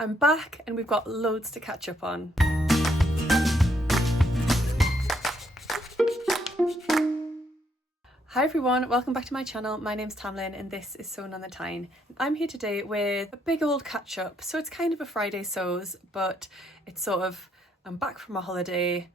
I'm back and we've got loads to catch up on. Hi everyone, welcome back to my channel. My name's Tamlyn and this is Sewn on the Tyne. I'm here today with a big old catch up. So it's kind of a Friday sews, but it's sort of, I'm back from my holiday.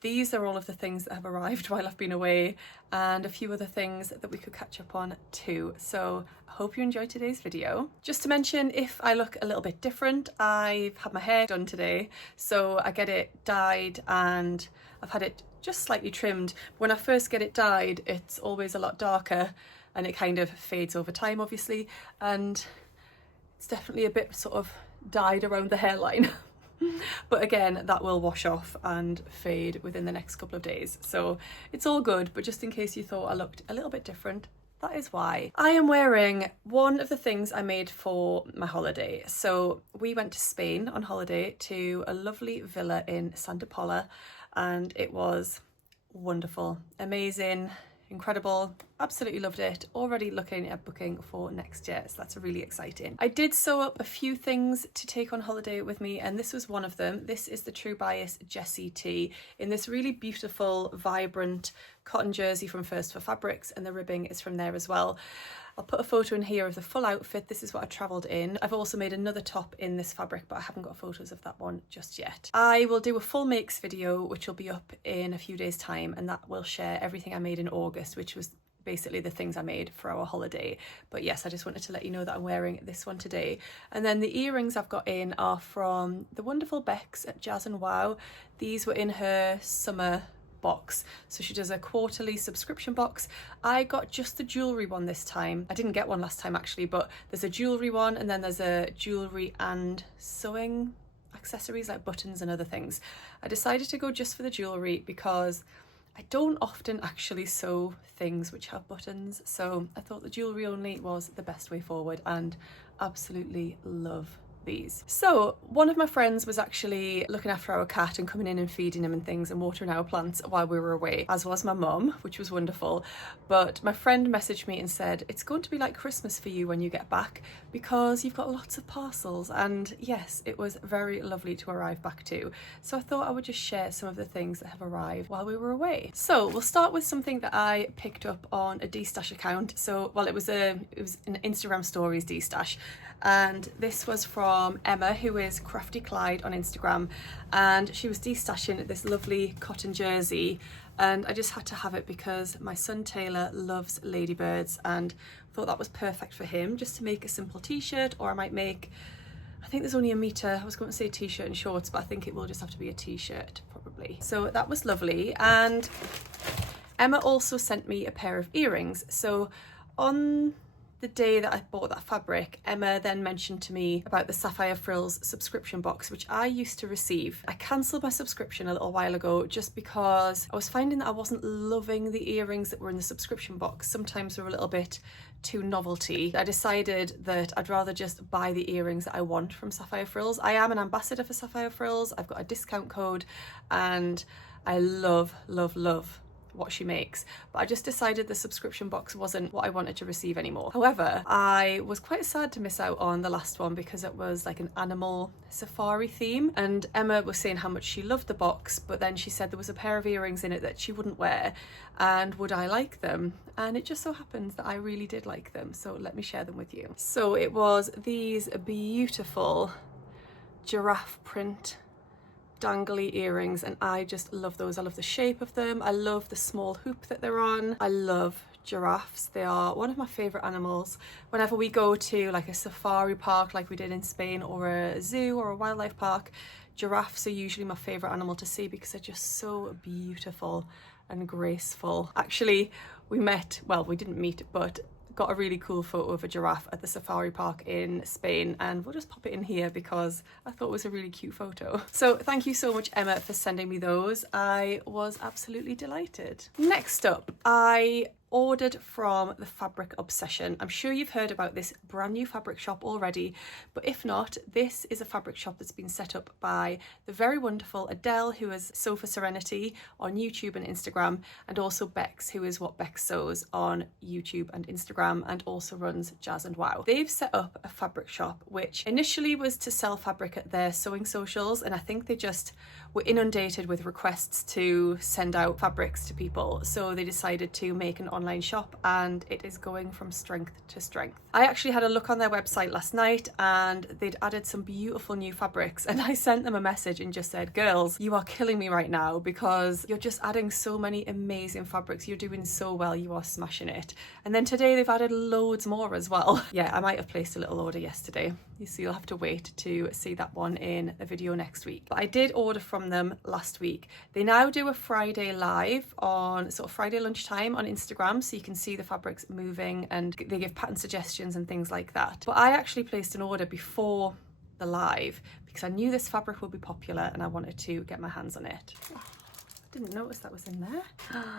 These are all of the things that have arrived while I've been away and a few other things that we could catch up on too. So I hope you enjoyed today's video. Just to mention, if I look a little bit different, I've had my hair done today. So I get it dyed and I've had it just slightly trimmed. When I first get it dyed, it's always a lot darker and it kind of fades over time, obviously. And it's definitely a bit sort of dyed around the hairline. But again, that will wash off and fade within the next couple of days. So it's all good, but just in case you thought I looked a little bit different, that is why. I am wearing one of the things I made for my holiday. So we went to Spain on holiday to a lovely villa in Santa Pola and it was wonderful, amazing, incredible, absolutely loved it. Already looking at booking for next year, so that's really exciting. I did sew up a few things to take on holiday with me and this was one of them. This is the True Bias Jessie tee in this really beautiful, vibrant cotton jersey from First for Fabrics, and the ribbing is from there as well. I'll put a photo in here of the full outfit. This is what I travelled in. I've also made another top in this fabric, but I haven't got photos of that one just yet. I will do a full makes video, which will be up in a few days' time, and that will share everything I made in August, which was basically the things I made for our holiday. But yes, I just wanted to let you know that I'm wearing this one today. And then the earrings I've got in are from the wonderful Bex at Jazz and Wow. These were in her summer box, so she does a quarterly subscription box. I got just the jewellery one this time. I didn't get one last time actually, but there's a jewellery one and then there's a jewellery and sewing accessories like buttons and other things. I decided to go just for the jewellery because I don't often actually sew things which have buttons, so I thought the jewellery only was the best way forward and absolutely love these. So one of my friends was actually looking after our cat and coming in and feeding him and things and watering our plants while we were away, as was my mum, which was wonderful. But my friend messaged me and said, it's going to be like Christmas for you when you get back because you've got lots of parcels. And yes, it was very lovely to arrive back to. So I thought I would just share some of the things that have arrived while we were away. So we'll start with something that I picked up on a D-stash account. So, well, it was an Instagram stories D-stash. And this was from Emma, who is Crafty Clyde on Instagram, and she was de-stashing this lovely cotton jersey, and I just had to have it because my son Taylor loves ladybirds and thought that was perfect for him, just to make a simple t-shirt, or I might make, I think there's only a metre, I was going to say t-shirt and shorts, but I think it will just have to be a t-shirt probably. So that was lovely. And Emma also sent me a pair of earrings. So on the day that I bought that fabric, Emma then mentioned to me about the Sapphire Frills subscription box, which I used to receive. I cancelled my subscription a little while ago just because I was finding that I wasn't loving the earrings that were in the subscription box. Sometimes they were a little bit too novelty. I decided that I'd rather just buy the earrings that I want from Sapphire Frills. I am an ambassador for Sapphire Frills. I've got a discount code and I love, love, love what she makes, but I just decided the subscription box wasn't what I wanted to receive anymore. However, I was quite sad to miss out on the last one because it was like an animal safari theme, and Emma was saying how much she loved the box, but then she said there was a pair of earrings in it that she wouldn't wear and would I like them, and it just so happens that I really did like them, so let me share them with you. So it was these beautiful giraffe print dangly earrings, and I just love those. I love the shape of them. I love the small hoop that they're on. I love giraffes. They are one of my favorite animals. Whenever we go to like a safari park like we did in Spain, or a zoo or a wildlife park, giraffes are usually my favorite animal to see because they're just so beautiful and graceful. Actually, we didn't meet, but got a really cool photo of a giraffe at the safari park in Spain, and we'll just pop it in here because I thought it was a really cute photo. So thank you so much, Emma, for sending me those. I was absolutely delighted. Next up, I ordered from the Fabric Obsession. I'm sure you've heard about this brand new fabric shop already, but if not, this is a fabric shop that's been set up by the very wonderful Adele, who is Sofa Serenity on YouTube and Instagram, and also Bex, who is What Bex Sews on YouTube and Instagram, and also runs Jazz and Wow. They've set up a fabric shop which initially was to sell fabric at their sewing socials, and I think they just were inundated with requests to send out fabrics to people, so they decided to make an online shop, and it is going from strength to strength. I actually had a look on their website last night and they'd added some beautiful new fabrics, and I sent them a message and just said, girls, you are killing me right now because you're just adding so many amazing fabrics. You're doing so well, you are smashing it. And then today they've added loads more as well. Yeah, I might have placed a little order yesterday, so you'll have to wait to see that one in a video next week. But I did order from them last week. They now do a Friday live on sort of Friday lunchtime on Instagram, so you can see the fabrics moving and they give pattern suggestions and things like that. But I actually placed an order before the live because I knew this fabric would be popular and I wanted to get my hands on it. Didn't notice that was in there.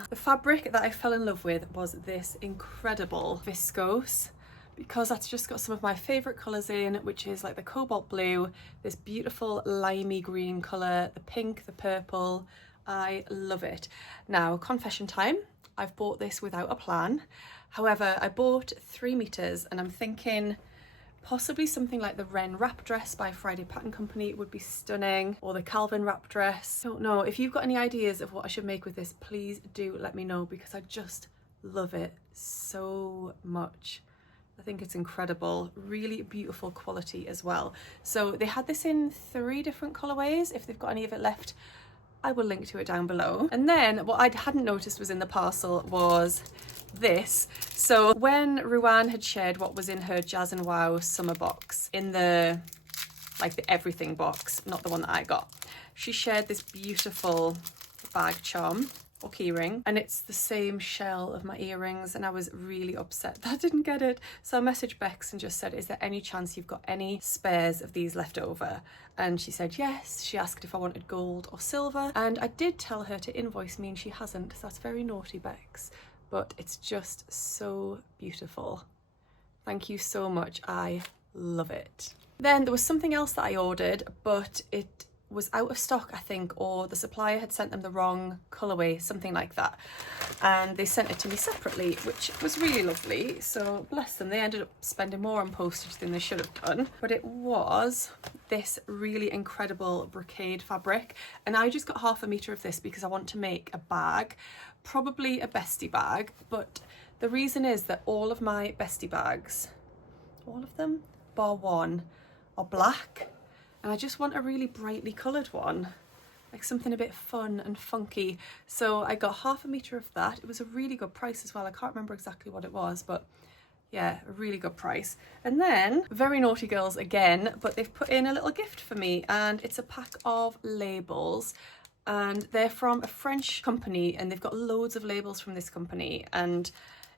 The fabric that I fell in love with was this incredible viscose, because that's just got some of my favourite colours in, which is like the cobalt blue, this beautiful limey green colour, the pink, the purple. I love it. Now, confession time, I've bought this without a plan. However, I bought 3 meters and I'm thinking possibly something like the Wren wrap dress by Friday Pattern Company would be stunning, or the Calvin wrap dress. Don't know. If you've got any ideas of what I should make with this, please do let me know, because I just love it so much. I think it's incredible, really beautiful quality as well. So they had this in 3 different colorways. If they've got any of it left, I will link to it down below. And then what I hadn't noticed was in the parcel was this. So when Ruan had shared what was in her Jazz and Wow summer box, in the like the everything box, not the one that I got, she shared this beautiful bag charm or keyring, and it's the same shell of my earrings, and I was really upset that I didn't get it. So I messaged Bex and just said, is there any chance you've got any spares of these left over? And she said yes. She asked if I wanted gold or silver, and I did tell her to invoice me and she hasn't, so that's very naughty, Bex, but it's just so beautiful. Thank you so much, I love it. Then there was something else that I ordered, but it was out of stock, I think, or the supplier had sent them the wrong colorway, something like that, and they sent it to me separately, which was really lovely. So bless them, they ended up spending more on postage than they should have done. But it was this really incredible brocade fabric, and I just got 1/2 meter of this because I want to make a bag, probably a bestie bag. But the reason is that all of my bestie bags, all of them bar one, are black, and I just want a really brightly coloured one, like something a bit fun and funky. So I got 1/2 meter of that. It was a really good price as well. I can't remember exactly what it was, but yeah, a really good price. And then, very naughty girls again, but they've put in a little gift for me, and it's a pack of labels, and they're from a French company, and they've got loads of labels from this company, and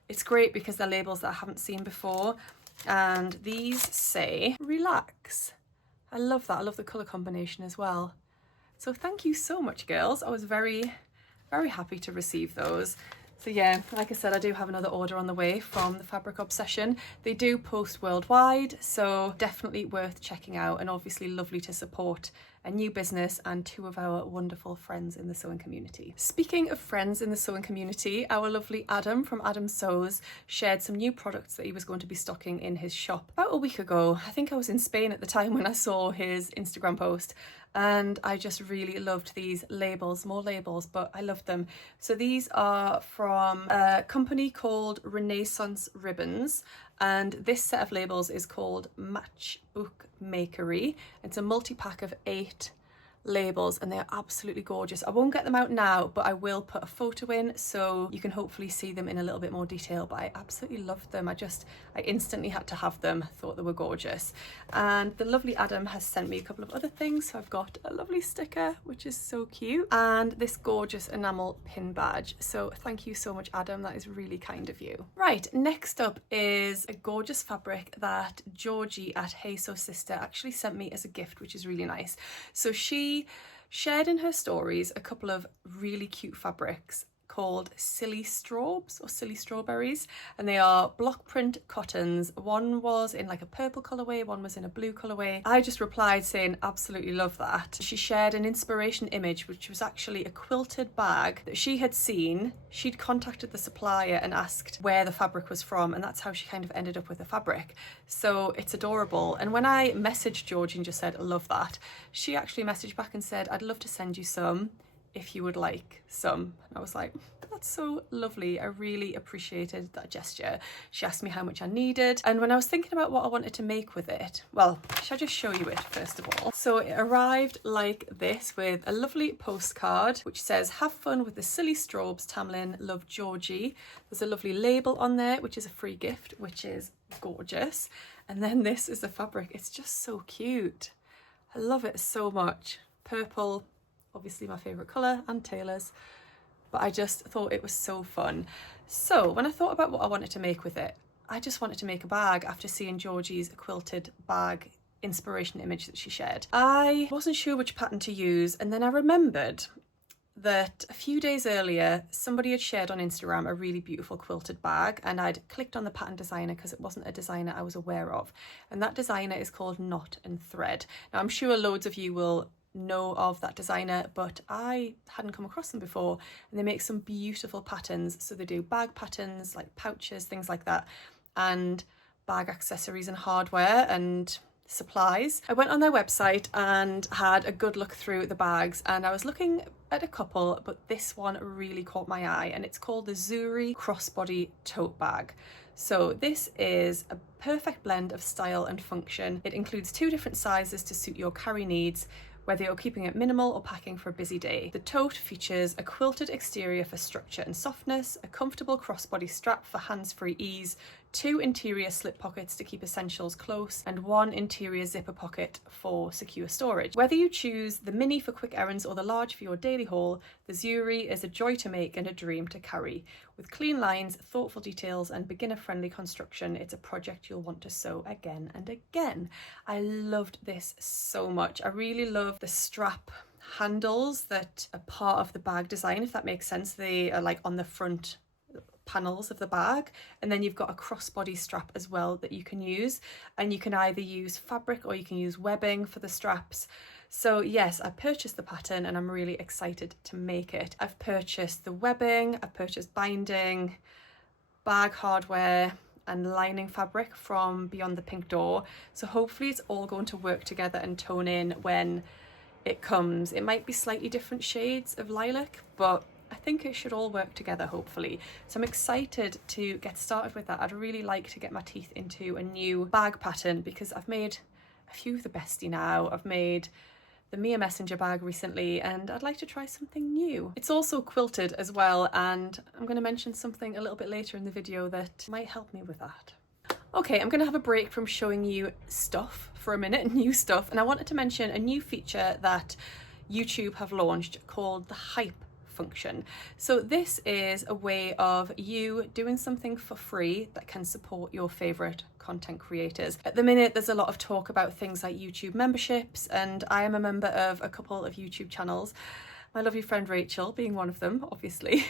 it's great because they're labels that I haven't seen before. And these say relax. I love that. I love the colour combination as well. So thank you so much, girls. I was very, very happy to receive those. So yeah, like I said, I do have another order on the way from the Fabric Obsession. They do post worldwide, so definitely worth checking out, and obviously lovely to support a new business and 2 of our wonderful friends in the sewing community. Speaking of friends in the sewing community, our lovely Adam from Adam Sews shared some new products that he was going to be stocking in his shop about a week ago. I think I was in Spain at the time when I saw his Instagram post, and I just really loved these labels, more labels, but I loved them. So these are from a company called Renaissance Ribbons, and this set of labels is called Matchbook Makery. It's a multi-pack of 8 labels, and they are absolutely gorgeous. I won't get them out now, but I will put a photo in so you can hopefully see them in a little bit more detail. But I absolutely loved them. I instantly had to have them. Thought they were gorgeous. And the lovely Adam has sent me a couple of other things. So I've got a lovely sticker, which is so cute, and this gorgeous enamel pin badge. So thank you so much, Adam. That is really kind of you. Right, next up is a gorgeous fabric that Georgie at Hey Sew Sister actually sent me as a gift, which is really nice. So she shared in her stories a couple of really cute fabrics called Silly Straubs or Silly Strawberries, and they are block print cottons. One was in like a purple colourway, one was in a blue colourway. I just replied saying absolutely love that. She shared an inspiration image which was actually a quilted bag that she had seen. She'd contacted the supplier and asked where the fabric was from, and that's how she kind of ended up with the fabric. So it's adorable. And when I messaged Georgie and just said I love that, she actually messaged back and said I'd love to send you some if you would like some. And I was like, that's so lovely. I really appreciated that gesture. She asked me how much I needed, and when I was thinking about what I wanted to make with it, well, shall I just show you it first of all? So it arrived like this, with a lovely postcard which says, have fun with the Silly Straubs, Tamlyn, love Georgie. There's a lovely label on there which is a free gift, which is gorgeous, and then this is the fabric. It's just so cute. I love it so much. Purple, obviously my favourite colour, and Taylor's, but I just thought it was so fun. So when I thought about what I wanted to make with it, I just wanted to make a bag after seeing Georgie's quilted bag inspiration image that she shared. I wasn't sure which pattern to use, and then I remembered that a few days earlier somebody had shared on Instagram a really beautiful quilted bag, and I'd clicked on the pattern designer because it wasn't a designer I was aware of, and that designer is called Knot and Thread. Now I'm sure loads of you will know of that designer, but I hadn't come across them before, and they make some beautiful patterns. So they do bag patterns like pouches, things like that, and bag accessories and hardware and supplies. I went on their website and had a good look through the bags, and I was looking at a couple, but this one really caught my eye, and it's called the Zuri crossbody tote bag. So this is a perfect blend of style and function. It includes 2 different sizes to suit your carry needs, whether you're keeping it minimal or packing for a busy day. The tote features a quilted exterior for structure and softness, a comfortable crossbody strap for hands-free ease, 2 interior slip pockets to keep essentials close, and 1 interior zipper pocket for secure storage. Whether you choose the mini for quick errands or the large for your daily haul, the Zuri is a joy to make and a dream to carry. With clean lines, thoughtful details, and beginner-friendly construction, it's a project you'll want to sew again and again. I loved this so much. I really love the strap handles that are part of the bag design, if that makes sense. They are like on the front panels of the bag, and then you've got a crossbody strap as well that you can use, and you can either use fabric or you can use webbing for the straps. So yes, I purchased the pattern and I'm really excited to make it. I've purchased the webbing, I've purchased binding, bag hardware and lining fabric from Beyond the Pink Door, so hopefully it's all going to work together and tone in when it comes. It might be slightly different shades of lilac, but I think it should all work together, hopefully. So I'm excited to get started with that. I'd really like to get my teeth into a new bag pattern, because I've made a few of the bestie now. I've made the Mia Messenger bag recently, and I'd like to try something new. It's also quilted as well, and I'm going to mention something a little bit later in the video that might help me with that. Okay, I'm going to have a break from showing you stuff for a minute, new stuff, and I wanted to mention a new feature that YouTube have launched called the hype function. So this is a way of you doing something for free that can support your favorite content creators. At the minute there's a lot of talk about things like YouTube memberships, and I am a member of a couple of YouTube channels, my lovely friend Rachel being one of them, obviously.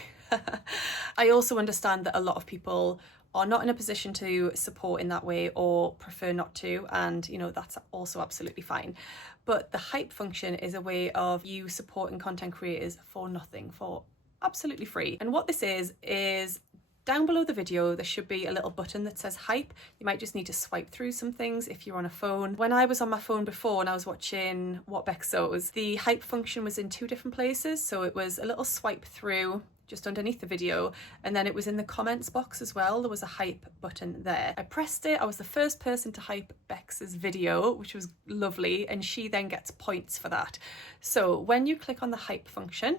I also understand that a lot of people are not in a position to support in that way or prefer not to, and you know, that's also absolutely fine. But the hype function is a way of you supporting content creators for nothing, for absolutely free. And what this is down below the video there should be a little button that says hype. You might just need to swipe through some things if you're on a phone. When I was on my phone before and I was watching What Beck Sews, the hype function was in 2 different places. So it was a little swipe through just underneath the video, and then it was in the comments box as well. There was a hype button there. I pressed it. I was the first person to hype Bex's video, which was lovely, and she then gets points for that. So when you click on the hype function,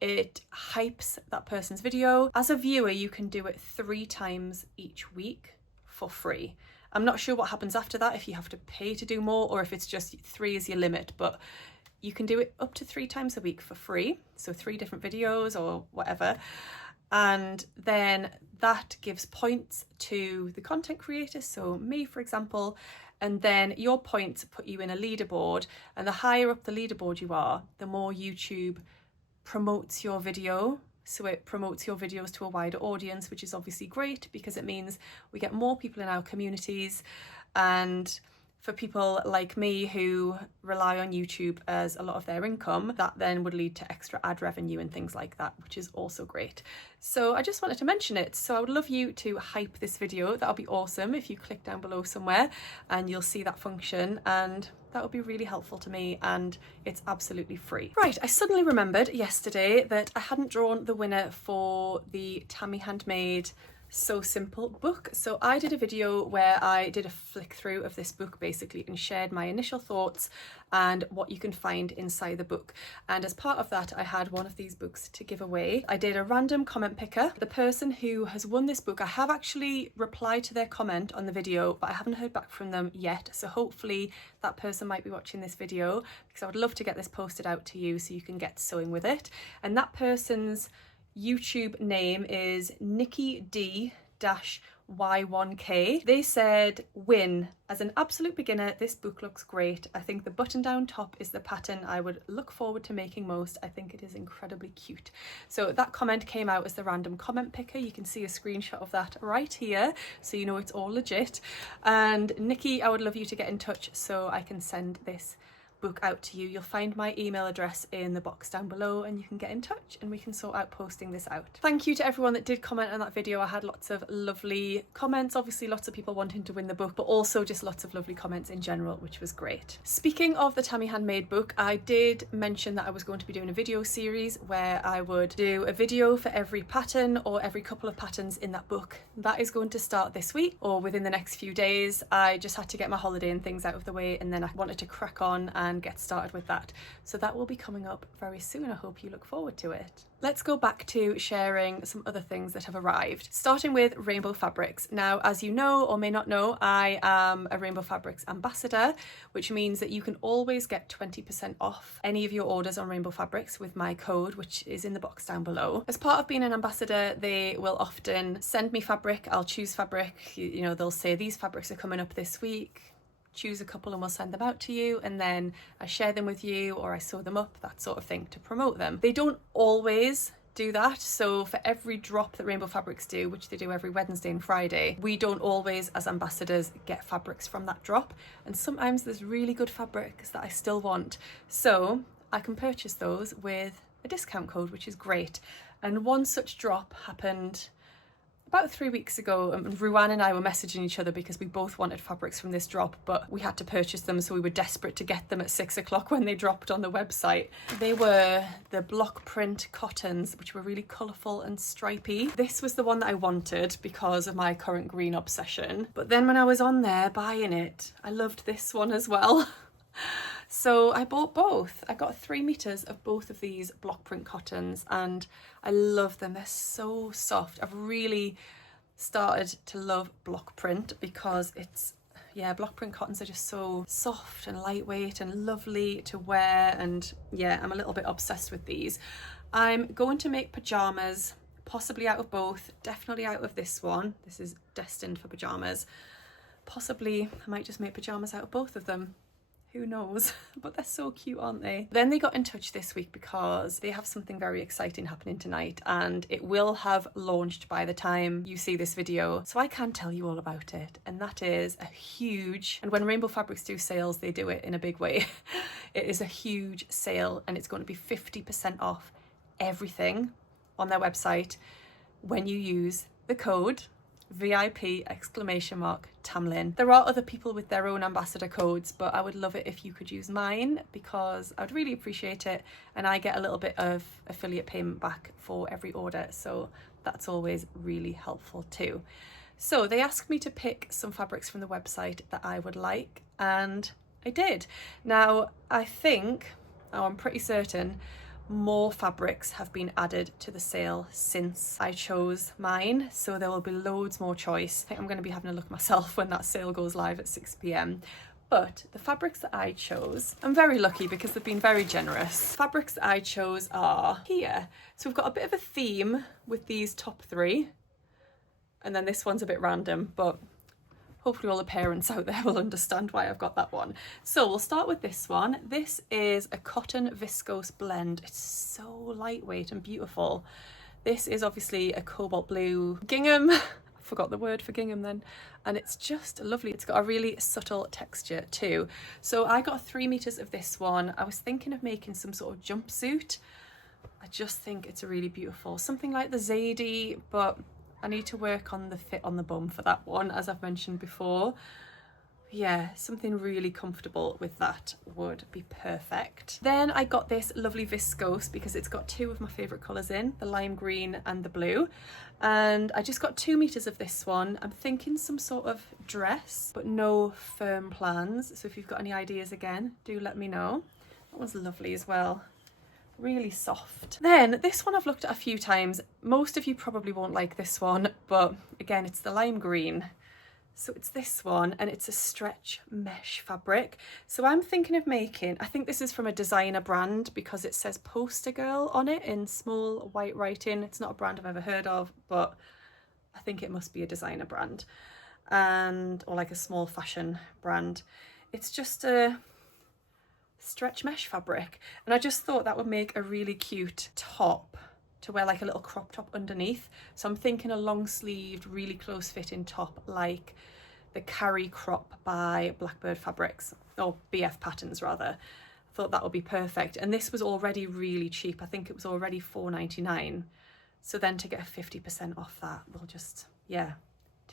it hypes that person's video. As a viewer, you can do it 3 times each week for free. I'm not sure what happens after that, if you have to pay to do more or if it's just 3 is your limit, but you can do it up to 3 times a week for free. So 3 different videos or whatever. And then that gives points to the content creator, so me for example, and then your points put you in a leaderboard, and the higher up the leaderboard you are, the more YouTube promotes your video. so it promotes your videos to a wider audience, which is obviously great because it means we get more people in our communities. And for people like me who rely on YouTube as a lot of their income, that then would lead to extra ad revenue and things like that, which is also great. So I just wanted to mention it. So I would love you to hype this video. That'll be awesome if you click down below somewhere and you'll see that function, and that would be really helpful to me, and it's absolutely free. Right, I suddenly remembered yesterday that I hadn't drawn the winner for the Tammy Handmade So Simple book. So I did a video where I did a flick through of this book basically and shared my initial thoughts and what you can find inside the book. And as part of that, I had one of these books to give away. I did a random comment picker. The person who has won this book, I have actually replied to their comment on the video, but I haven't heard back from them yet. So hopefully that person might be watching this video, because I would love to get this posted out to you so you can get sewing with it. And that person's YouTube name is Nikki D-Y1K. They said, win. As an absolute beginner, this book looks great. I think the button down top is the pattern I would look forward to making most. I think it is incredibly cute. So that comment came out as the random comment picker. You can see a screenshot of that right here, so you know it's all legit. And Nikki, I would love you to get in touch so I can send this book out to you. You'll find my email address in the box down below and you can get in touch and we can sort out posting this out. Thank you to everyone that did comment on that video. I had lots of lovely comments, obviously lots of people wanting to win the book, but also just lots of lovely comments in general, which was great. Speaking of the Tammy Handmade book, I did mention that I was going to be doing a video series where I would do a video for every pattern or every couple of patterns in that book. That is going to start this week or within the next few days. I just had to get my holiday and things out of the way, and then I wanted to crack on and get started with that. So that will be coming up very soon. I hope you look forward to it. Let's go back to sharing some other things that have arrived, starting with Rainbow Fabrics. Now, as you know or may not know, I am a Rainbow Fabrics ambassador, which means that you can always get 20% off any of your orders on Rainbow Fabrics with my code, which is in the box down below. As part of being an ambassador, they will often send me fabric. I'll choose fabric. You know, they'll say these fabrics are coming up this week. Choose a couple and we'll send them out to you, and then I share them with you or I sew them up, that sort of thing, to promote them. They don't always do that, so for every drop that Rainbow Fabrics do, which they do every Wednesday and Friday, we don't always as ambassadors get fabrics from that drop, and sometimes there's really good fabrics that I still want, so I can purchase those with a discount code, which is great. And one such drop happened about 3 weeks ago, and Ruan and I were messaging each other because we both wanted fabrics from this drop, but we had to purchase them, so we were desperate to get them at 6 o'clock when they dropped on the website. They were the block print cottons, which were really colourful and stripy. This was the one that I wanted because of my current green obsession, but then when I was on there buying it, I loved this one as well. So I bought both. I got 3 meters of both of these block print cottons and I love them. They're so soft. I've really started to love block print because it's, yeah, block print cottons are just so soft and lightweight and lovely to wear, and yeah, I'm a little bit obsessed with these. I'm going to make pajamas, possibly out of both, definitely out of this one. This is destined for pajamas. Possibly I might just make pajamas out of both of them. Who knows? But they're so cute, aren't they? Then they got in touch this week because they have something very exciting happening tonight, and it will have launched by the time you see this video, so I can tell you all about it. And that is a huge, and when Rainbow Fabrics do sales, they do it in a big way. It is a huge sale, and it's going to be 50% off everything on their website when you use the code VIP Tamlyn. There are other people with their own ambassador codes, but I would love it if you could use mine because I'd really appreciate it, and I get a little bit of affiliate payment back for every order, so that's always really helpful too. So they asked me to pick some fabrics from the website that I would like, and I did. Now I think, I'm pretty certain, more fabrics have been added to the sale since I chose mine, so there will be loads more choice. I think I'm going to be having a look myself when that sale goes live at 6 p.m. But the fabrics that I chose, I'm very lucky because they've been very generous. Fabrics that I chose are here. So we've got a bit of a theme with these top 3, and then this one's a bit random, but hopefully all the parents out there will understand why I've got that one. So we'll start with this one. This is a cotton viscose blend. It's so lightweight and beautiful. This is obviously a cobalt blue gingham. I forgot the word for gingham then. And it's just lovely. It's got a really subtle texture too. So I got 3 meters of this one. I was thinking of making some sort of jumpsuit. I just think it's a really beautiful, something like the Zadie, but I need to work on the fit on the bum for that one, as I've mentioned before. Yeah, something really comfortable with that would be perfect. Then I got this lovely viscose because it's got 2 of my favourite colours in, the lime green and the blue. And I just got 2 meters of this one. I'm thinking some sort of dress, but no firm plans. So if you've got any ideas again, do let me know. That one's lovely as well. Really soft. Then this one I've looked at a few times. Most of you probably won't like this one, but again, it's the lime green. So it's this one, and it's a stretch mesh fabric. So I'm thinking of making, I think this is from a designer brand because it says Poster Girl on it in small white writing. It's not a brand I've ever heard of, but I think it must be a designer brand, or like a small fashion brand. It's just a stretch mesh fabric, and I just thought that would make a really cute top to wear, like a little crop top underneath. So I'm thinking a long sleeved, really close fitting top like the Carry Crop by Blackbird Fabrics, or BF Patterns rather. I thought that would be perfect, and this was already really cheap. I think it was already £4.99, so then to get a 50% off that will just, yeah,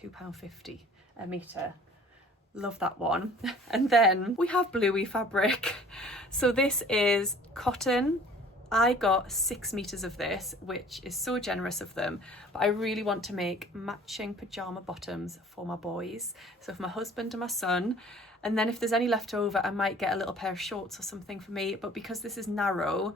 £2.50 a metre. Love that one. And then we have bluey fabric. So this is cotton. I got 6 meters of this, which is so generous of them, but I really want to make matching pajama bottoms for my boys. So for my husband and my son, and then if there's any left over, I might get a little pair of shorts or something for me. But because this is narrow,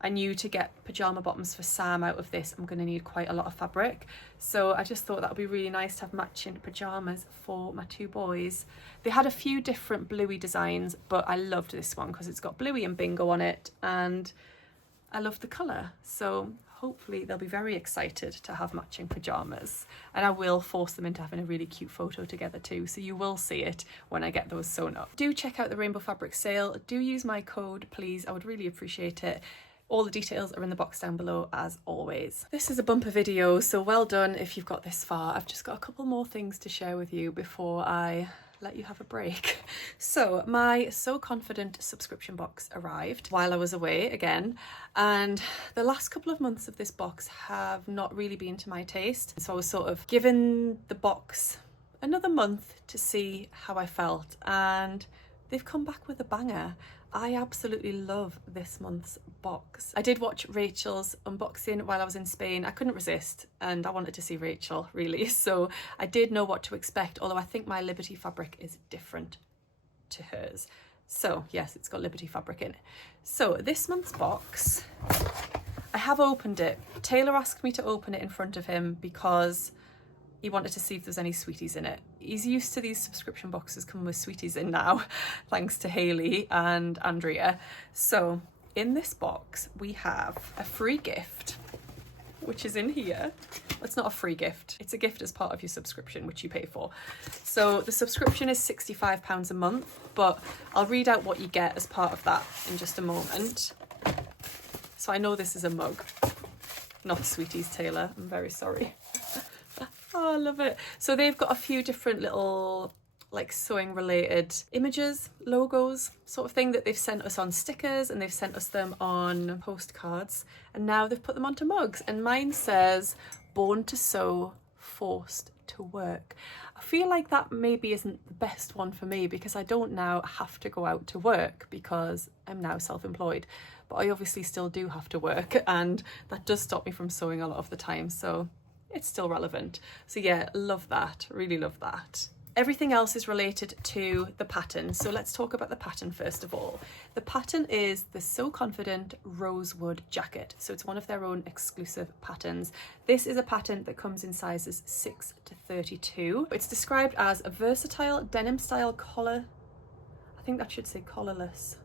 I knew to get pajama bottoms for Sam out of this, I'm going to need quite a lot of fabric. So I just thought that would be really nice to have matching pajamas for my 2 boys. They had a few different bluey designs, but I loved this one because it's got bluey and bingo on it, and I love the colour. So hopefully they'll be very excited to have matching pajamas, and I will force them into having a really cute photo together too, so you will see it when I get those sewn up. Do check out the Rainbow Fabric sale. Do use my code, please. I would really appreciate it. All the details are in the box down below as always. This is a bumper video, so well done if you've got this far. I've just got a couple more things to share with you before I let you have a break. So my So Confident subscription box arrived while I was away again, and the last couple of months of this box have not really been to my taste. So I was sort of given the box another month to see how I felt, and they've come back with a banger. I absolutely love this month's box. I did watch Rachel's unboxing while I was in Spain. I couldn't resist, and I wanted to see Rachel really, so I did know what to expect, although I think my Liberty fabric is different to hers. So yes, it's got Liberty fabric in it. So this month's box, I have opened it. Taylor asked me to open it in front of him because he wanted to see if there's any sweeties in it. He's used to these subscription boxes coming with sweeties in now, thanks to Hayley and Andrea. So in this box, we have a free gift, which is in here. It's not a free gift. It's a gift as part of your subscription, which you pay for. So the subscription is £65 a month, but I'll read out what you get as part of that in just a moment. So I know this is a mug, not sweeties, Taylor. I'm very sorry. Oh, I love it. So they've got a few different little like sewing related images, logos sort of thing that they've sent us on stickers, and they've sent us them on postcards, and now they've put them onto mugs, and mine says born to sew, forced to work. I feel like that maybe isn't the best one for me because I don't now have to go out to work because I'm now self-employed, but I obviously still do have to work, and that does stop me from sewing a lot of the time, so it's still relevant. So yeah, love that, really love that. Everything else is related to the pattern. So let's talk about the pattern first of all. The pattern is the So Confident Rosewood Jacket. So it's one of their own exclusive patterns. This is a pattern that comes in sizes 6 to 32. It's described as a versatile denim style collar. I think that should say collarless.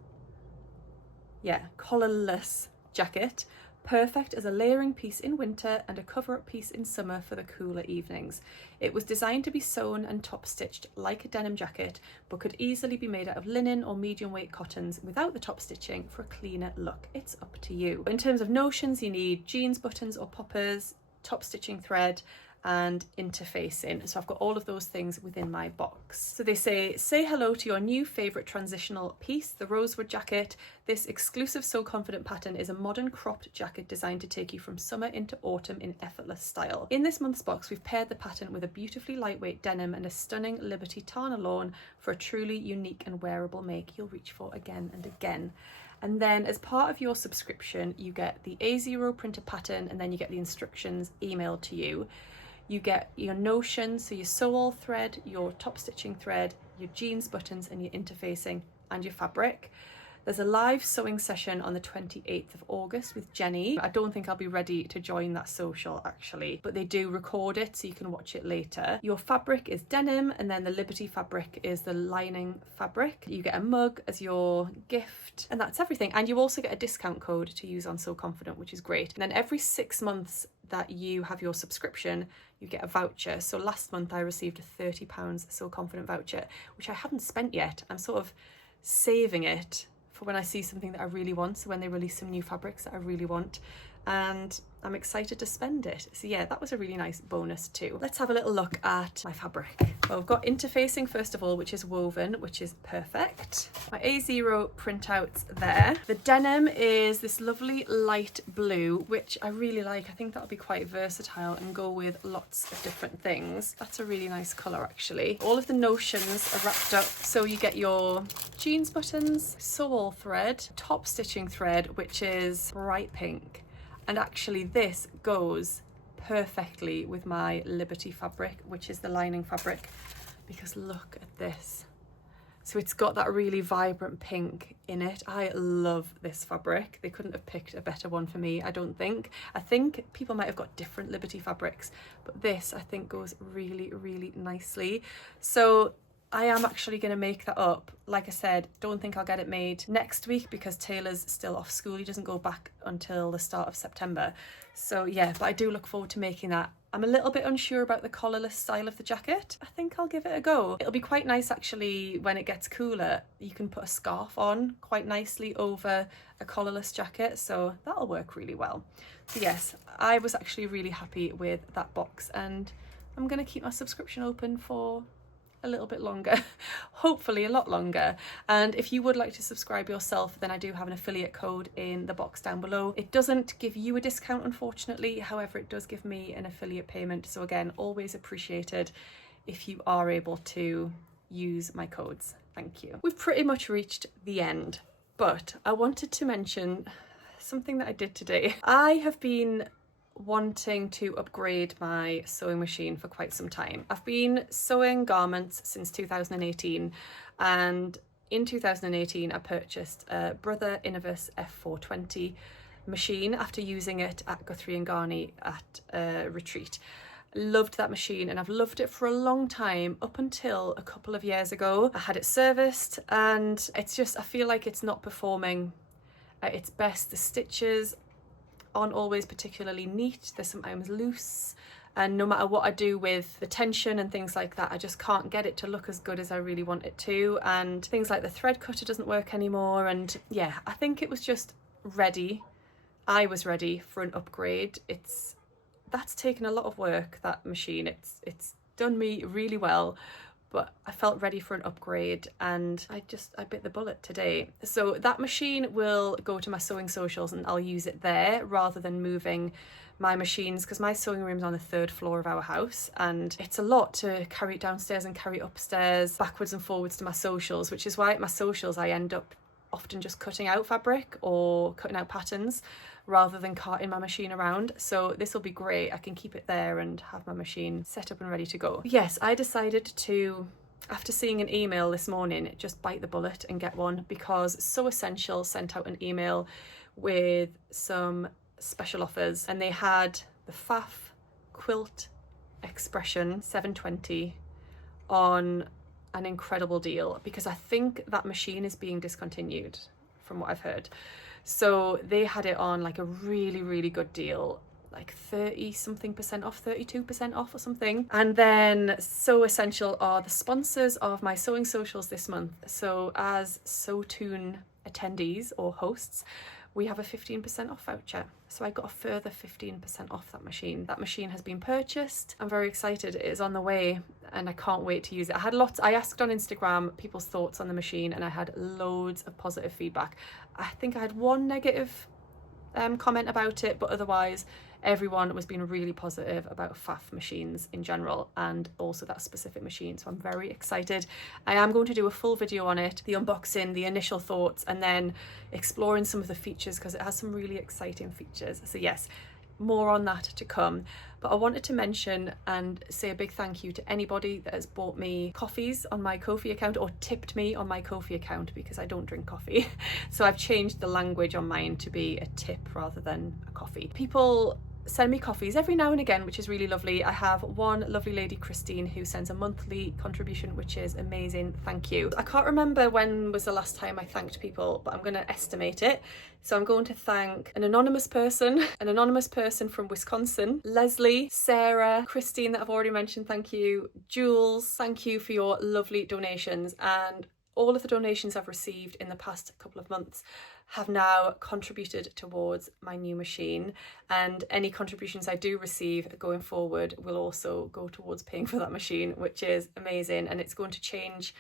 Yeah, collarless jacket. Perfect as a layering piece in winter and a cover-up piece in summer for the cooler evenings. It was designed to be sewn and top-stitched like a denim jacket, but could easily be made out of linen or medium-weight cottons without the top stitching for a cleaner look. It's up to you. In terms of notions, you need jeans buttons or poppers, top stitching thread, and interfacing. So I've got all of those things within my box. So they say hello to your new favourite transitional piece, the rosewood jacket. This exclusive So Confident pattern is a modern cropped jacket designed to take you from summer into autumn in effortless style. In this month's box, we've paired the pattern with a beautifully lightweight denim and a stunning Liberty Tana lawn for a truly unique and wearable make you'll reach for again and again. And then as part of your subscription, you get the A0 printer pattern, and then you get the instructions emailed to you. You get your notion, so your sew-all thread, your top stitching thread, your jeans buttons and your interfacing and your fabric. There's a live sewing session on the 28th of August with Jenny. I don't think I'll be ready to join that social actually, but they do record it so you can watch it later. Your fabric is denim, and then the Liberty fabric is the lining fabric. You get a mug as your gift, and that's everything. And you also get a discount code to use on So Confident, which is great. And then every 6 months that you have your subscription, you get a voucher. So last month I received a £30 So Confident voucher, which I haven't spent yet. I'm sort of saving it for when I see something that I really want, so when they release some new fabrics that I really want, and I'm excited to spend it. So yeah, that was a really nice bonus too. Let's have a little look at my fabric. Well, I've got interfacing first of all, which is woven, which is perfect. My A0 printouts there. The denim is this lovely light blue, which I really like. I think that'll be quite versatile and go with lots of different things. That's a really nice colour actually. All of the notions are wrapped up. So you get your jeans buttons, sew-all thread, top stitching thread, which is bright pink. And actually this goes perfectly with my Liberty fabric, which is the lining fabric, because look at this. So it's got that really vibrant pink in it. I love this fabric. They couldn't have picked a better one for me, I don't think. I think people might have got different Liberty fabrics, but this I think goes really, really nicely. So I am actually going to make that up. Like I said, don't think I'll get it made next week because Taylor's still off school. He doesn't go back until the start of September. So yeah, but I do look forward to making that. I'm a little bit unsure about the collarless style of the jacket. I think I'll give it a go. It'll be quite nice actually when it gets cooler. You can put a scarf on quite nicely over a collarless jacket, so that'll work really well. So yes, I was actually really happy with that box, and I'm going to keep my subscription open for a little bit longer, hopefully a lot longer. And if you would like to subscribe yourself, then I do have an affiliate code in the box down below. It doesn't give you a discount unfortunately, however it does give me an affiliate payment, so again, always appreciated if you are able to use my codes. Thank you. We've pretty much reached the end, but I wanted to mention something that I did today. I have been wanting to upgrade my sewing machine for quite some time. I've been sewing garments since 2018, and in 2018 I purchased a Brother Innovus F420 machine after using it at Guthrie and Garney at a retreat. Loved that machine, and I've loved it for a long time up until a couple of years ago. I had it serviced, and it's just, I feel like it's not performing at its best. The stitches aren't always particularly neat, they're sometimes loose, and no matter what I do with the tension and things like that, I just can't get it to look as good as I really want it to. And things like the thread cutter doesn't work anymore, and yeah, I think it was just ready. I was ready for an upgrade. That's taken a lot of work, that machine. It's done me really well, but I felt ready for an upgrade, and I bit the bullet today. So that machine will go to my sewing socials, and I'll use it there rather than moving my machines, because my sewing room's on the 3rd floor of our house, and it's a lot to carry it downstairs and carry it upstairs, backwards and forwards to my socials, which is why at my socials I end up often just cutting out fabric or cutting out patterns rather than carting my machine around. So this will be great. I can keep it there and have my machine set up and ready to go. Yes, I decided to, after seeing an email this morning, just bite the bullet and get one, because So Essential sent out an email with some special offers, and they had the Faff Quilt Expression 720 on an incredible deal, because I think that machine is being discontinued. from what I've heard. So they had it on like a really, really good deal, like 30 something percent off, 32% off or something. And then So Essential are the sponsors of my sewing socials this month. So as SewToon attendees or hosts, we have a 15% off voucher. So I got a further 15% off that machine. That machine has been purchased. I'm very excited. It is on the way and I can't wait to use it. I asked on Instagram people's thoughts on the machine and I had loads of positive feedback. I think I had one negative comment about it, but otherwise everyone was being really positive about faff machines in general and also that specific machine. So I'm very excited. I am going to do a full video on it, the unboxing, the initial thoughts, and then exploring some of the features because it has some really exciting features. So yes, more on that to come. But I wanted to mention and say a big thank you to anybody that has bought me coffees on my Ko-fi account or tipped me on my Ko-fi account, because I don't drink coffee. So I've changed the language on mine to be a tip rather than a coffee. People send me coffees every now and again, which is really lovely. I have one lovely lady, Christine, who sends a monthly contribution, which is amazing. Thank you. I can't remember when was the last time I thanked people, but I'm going to estimate it. So I'm going to thank an anonymous person from Wisconsin, Leslie, Sarah, Christine that I've already mentioned, thank you, Jules, thank you for your lovely donations. And all of the donations I've received in the past couple of months have now contributed towards my new machine, and any contributions I do receive going forward will also go towards paying for that machine, which is amazing, and it's going to change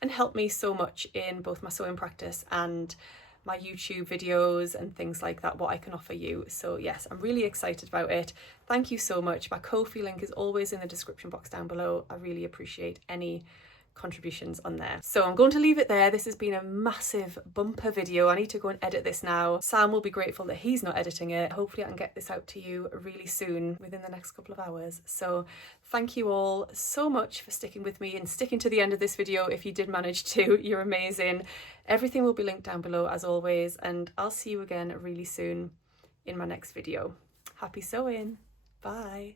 and help me so much in both my sewing practice and my YouTube videos and things like that, what I can offer you. So yes, I'm really excited about it. Thank you so much. My Ko-fi link is always in the description box down below. I really appreciate any contributions on there. So I'm going to leave it there. This has been a massive bumper video. I need to go and edit this now. Sam will be grateful that he's not editing it. Hopefully I can get this out to you really soon, within the next couple of hours. So thank you all so much for sticking with me and sticking to the end of this video. If you did manage to, you're amazing. Everything will be linked down below as always, and I'll see you again really soon in my next video. Happy sewing. Bye.